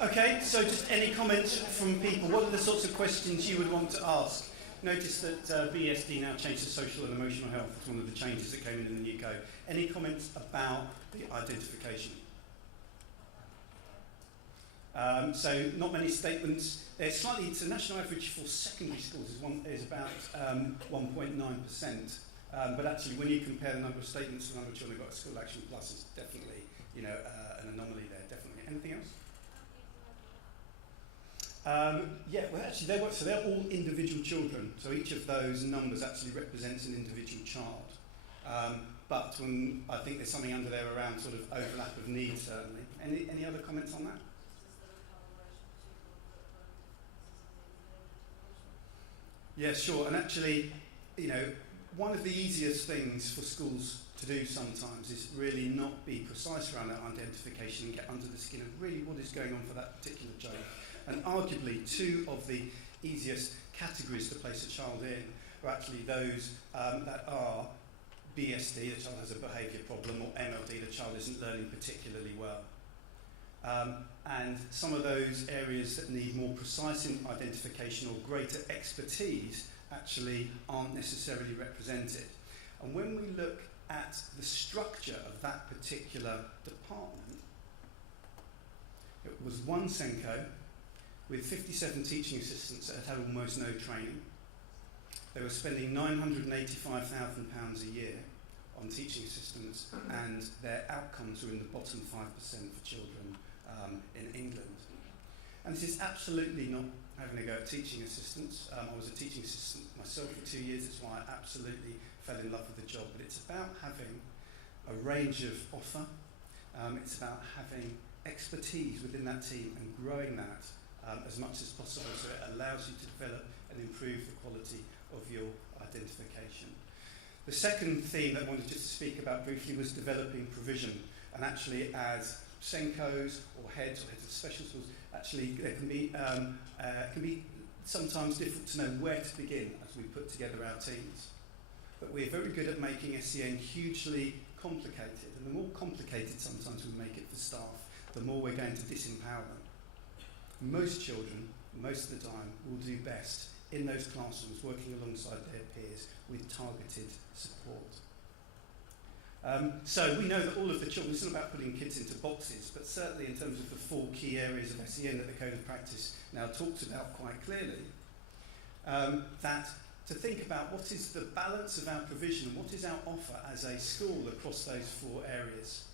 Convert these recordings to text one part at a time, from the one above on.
Okay, so just any comments from people? What are the sorts of questions you would want to ask? Notice that BSD now changed to social and emotional health. It's one of the changes that came in the UK. Any comments about the identification? So not many statements. It's the national average for secondary schools is about 1.9%. But actually, when you compare the number of statements to the number of children who got a School Action Plus, it's definitely an anomaly there. Definitely. Anything else? So they're all individual children. So each of those numbers actually represents an individual child. But when I think there's something under there around sort of overlap of needs, certainly. Any other comments on that? Yeah, sure. And actually, one of the easiest things for schools to do sometimes is really not be precise around that identification and get under the skin of really what is going on for that particular child. And arguably, two of the easiest categories to place a child in are actually those that are BSD, the child has a behaviour problem, or MLD, the child isn't learning particularly well. And some of those areas that need more precise identification or greater expertise actually aren't necessarily represented. And when we look at the structure of that particular department, it was one Senko with 57 teaching assistants that had almost no training. They were spending £985,000 a year on teaching assistants, and their outcomes were in the bottom 5% for children in England. And this is absolutely not having a go at teaching assistants. I was a teaching assistant myself for 2 years, that's why I absolutely fell in love with the job. But it's about having a range of offer. It's about having expertise within that team and growing that as much as possible, so it allows you to develop and improve the quality of your identification. The second theme that I wanted just to speak about briefly was developing provision. And actually, as Senkos or heads of special schools, actually there can be sometimes difficult to know where to begin as we put together our teams. But we're very good at making SEN hugely complicated, and the more complicated sometimes we make it for staff, the more we're going to disempower them. Most children, most of the time, will do best in those classrooms working alongside their peers with targeted support. So we know that all of the children, it's not about putting kids into boxes, but certainly in terms of the 4 key areas of SEN that the Code of Practice now talks about quite clearly, that to think about what is the balance of our provision, what is our offer as a school across those 4 areas.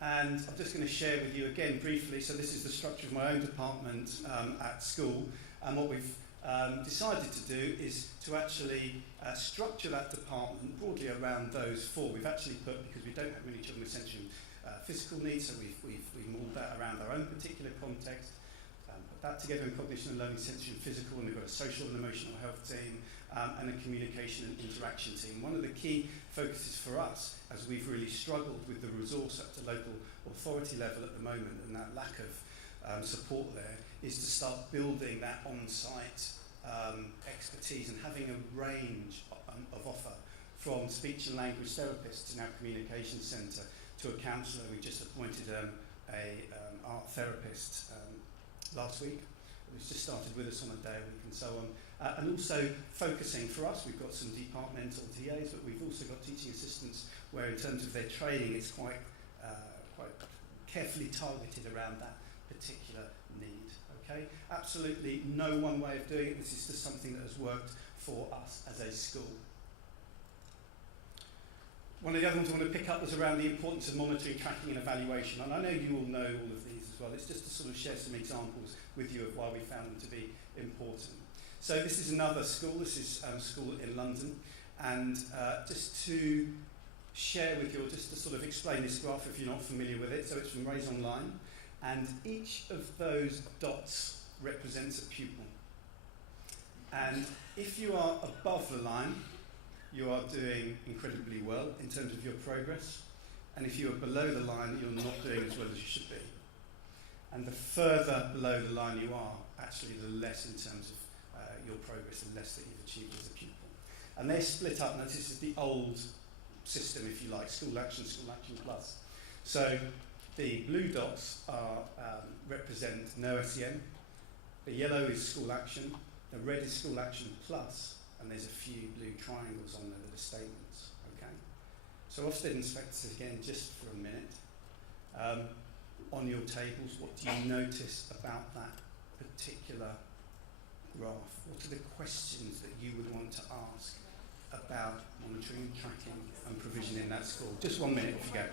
And I'm just going to share with you again briefly, so this is the structure of my own department at school, and what we've decided to do is to actually structure that department broadly around those 4. We've actually put, because we don't have many children with sensory physical needs, so we've mould that around our own particular context, put that together in cognition and learning, sensory and physical, and we've got a social and emotional health team and a communication and interaction team. One of the key focuses for us, as we've really struggled with the resource at the local authority level at the moment and that lack of support there, is to start building that on-site expertise and having a range of offer, from speech and language therapists in our communication centre to a counsellor. We just appointed an art therapist last week, who's just started with us on a day a week and so on. And also focusing for us, we've got some departmental TAs, but we've also got teaching assistants where in terms of their training it's quite carefully targeted around that particular need. Okay? Absolutely no one way of doing it. This is just something that has worked for us as a school. One of the other ones I want to pick up was around the importance of monitoring, tracking and evaluation. And I know you all know all of these as well. It's just to sort of share some examples with you of why we found them to be important. So this is another school. This is a school in London. And just to share with you, or just to sort of explain this graph if you're not familiar with it. So it's from Raise Online. And each of those dots represents a pupil. And if you are above the line, you are doing incredibly well in terms of your progress. And if you are below the line, you're not doing as well as you should be. And the further below the line you are, actually the less in terms of your progress, the less that you've achieved as a pupil. And they're split up, and this is the old system, if you like, School Action Plus. So The blue dots represent no SEN. The yellow is school action. The red is school action plus, and there's a few blue triangles on there that are statements. Okay. So Ofsted inspectors again, just for a minute. On your tables, what do you notice about that particular graph? What are the questions that you would want to ask about monitoring, tracking and provision in that school? Just 1 minute, off you go.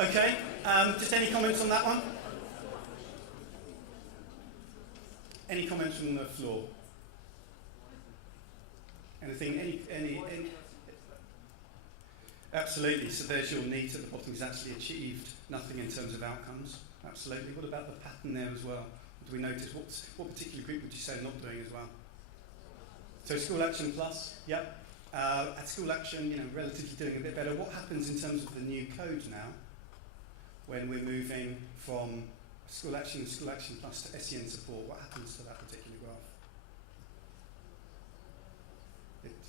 Okay, just any comments on that one? Any comments from the floor? Anything, any? Absolutely, so there's your need at the bottom is actually achieved nothing in terms of outcomes. Absolutely. What about the pattern there as well? Do we notice what particular group would you say not doing as well? So school action plus, yep. At school action, relatively doing a bit better. What happens in terms of the new code now when we're moving from school action plus to SEN support? What happens to that particular graph?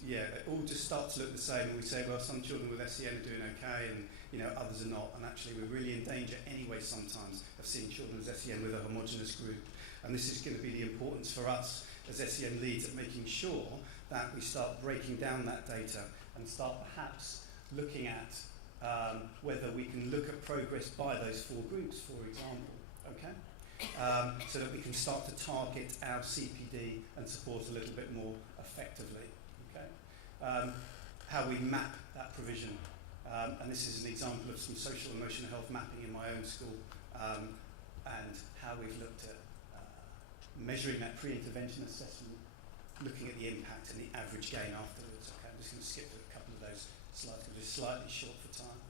It all just starts to look the same, and we say, well, some children with SEN are doing okay, and others are not. And actually, we're really in danger anyway sometimes of seeing children with SEN with a homogenous group. And this is going to be the importance for us as SEN leads at making sure that we start breaking down that data and start perhaps looking at whether we can look at progress by those 4 groups, for example, okay? So that we can start to target our CPD and support a little bit more effectively, okay? How we map that provision. And this is an example of some social and emotional health mapping in my own school, and how we've looked at measuring that pre-intervention assessment, looking at the impact and the average gain afterwards. Okay, I'm just going to skip through a couple of those slides because we're slightly short for time.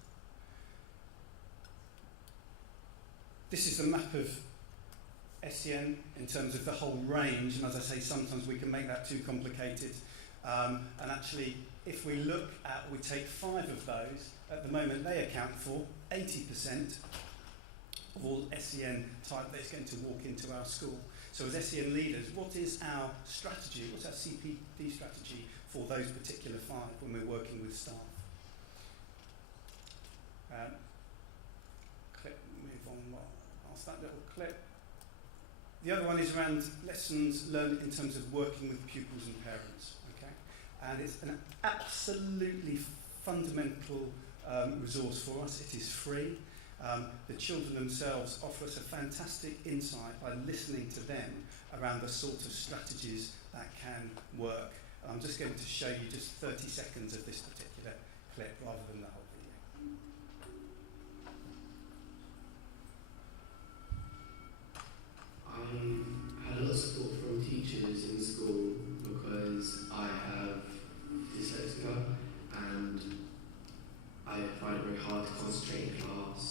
This is the map of SEN in terms of the whole range, and as I say, sometimes we can make that too complicated. And actually, if we look at, we take 5 of those, at the moment they account for 80% of all SEN type that's going to walk into our school. So as SEN leaders, what is our strategy, what's our CPD strategy for those particular 5 when we're working with staff? Move on past that little clip. The other one is around lessons learned in terms of working with pupils and parents. Okay, and it's an absolutely fundamental resource for us. It is free. The children themselves offer us a fantastic insight by listening to them around the sorts of strategies that can work. I'm just going to show you just 30 seconds of this particular clip rather than the whole video. I had a lot of support from teachers in school because I have dyslexia and I find it very hard to concentrate in class,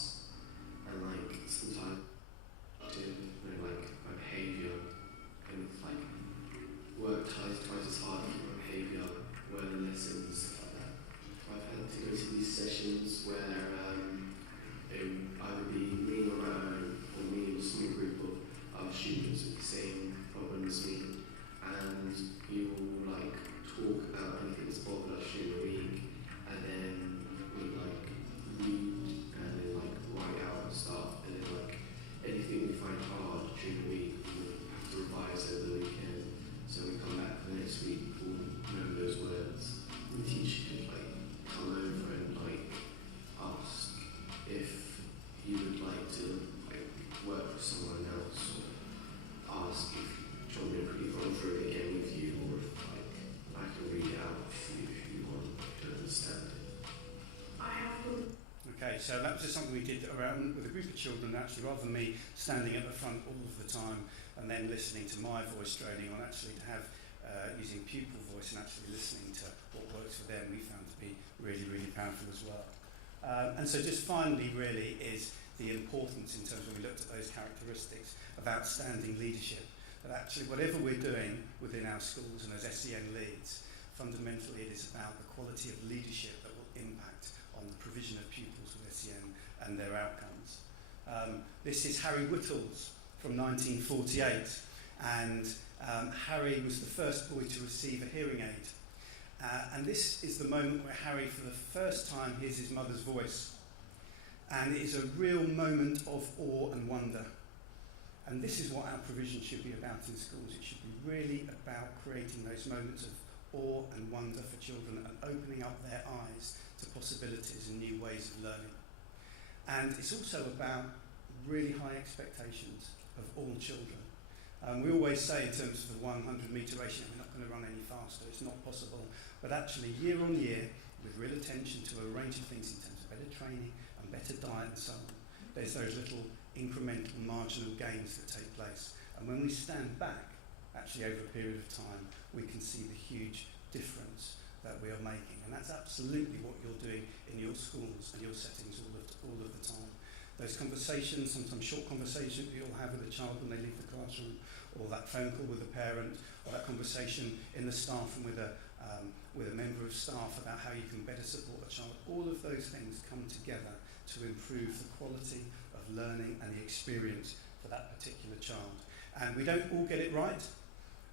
and sometimes my behaviour and work twice as hard for my behaviour, learn lessons, stuff like that. So I've had to go to these sessions where it would either be me on my own or me and a small group of other students with the same problem as me, and you will so that was just something we did around with a group of children, actually, rather than me standing at the front all of the time and then listening to my voice training on actually to have using pupil voice and actually listening to what works for them, we found to be really, really powerful as well. And so just finally really is the importance in terms when we looked at those characteristics of outstanding leadership, that actually whatever we're doing within our schools and as SEN leads, fundamentally it is about the quality of leadership that will impact on the provision of pupils with SEN and their outcomes. This is Harry Whittle's from 1948, and Harry was the first boy to receive a hearing aid. And this is the moment where Harry for the first time hears his mother's voice. And it is a real moment of awe and wonder. And this is what our provision should be about in schools. It should be really about creating those moments of awe and wonder for children and opening up their eyes to possibilities and new ways of learning. And it's also about really high expectations of all children. We always say in terms of the 100-metre race, we're not going to run any faster, it's not possible. But actually, year on year, with real attention to a range of things in terms of better training and better diet and so on, there's those little incremental marginal gains that take place. And when we stand back, actually over a period of time, we can see the huge difference that we are making. And that's absolutely what you're doing in your schools and your settings all of the time. Those conversations, sometimes short conversations that you'll have with a child when they leave the classroom, or that phone call with a parent, or that conversation in the staff room with a member of staff about how you can better support a child. All of those things come together to improve the quality of learning and the experience for that particular child. And we don't all get it right,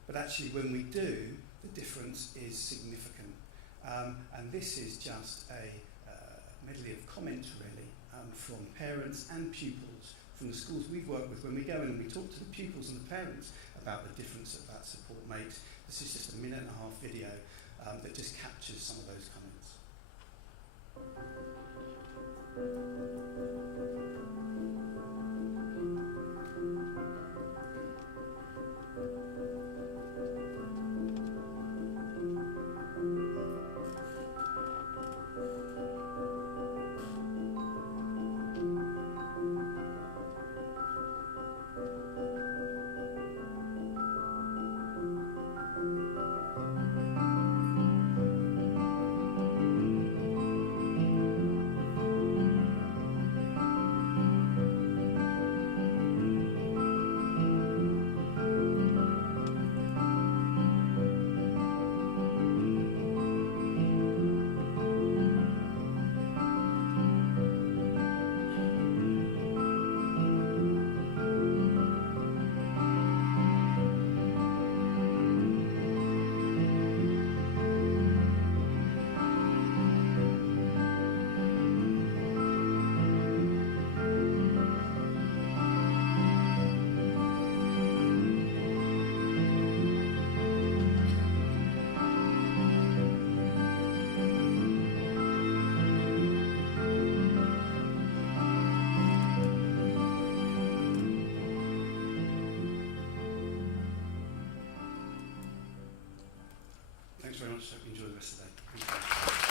but actually when we do, the difference is significant. And this is just a medley of comments really from parents and pupils from the schools we've worked with. When we go in and we talk to the pupils and the parents about the difference that support makes, this is just a 1.5-minute video that just captures some of those comments. Thanks very much. Hope you enjoy the rest of the day. Thank you.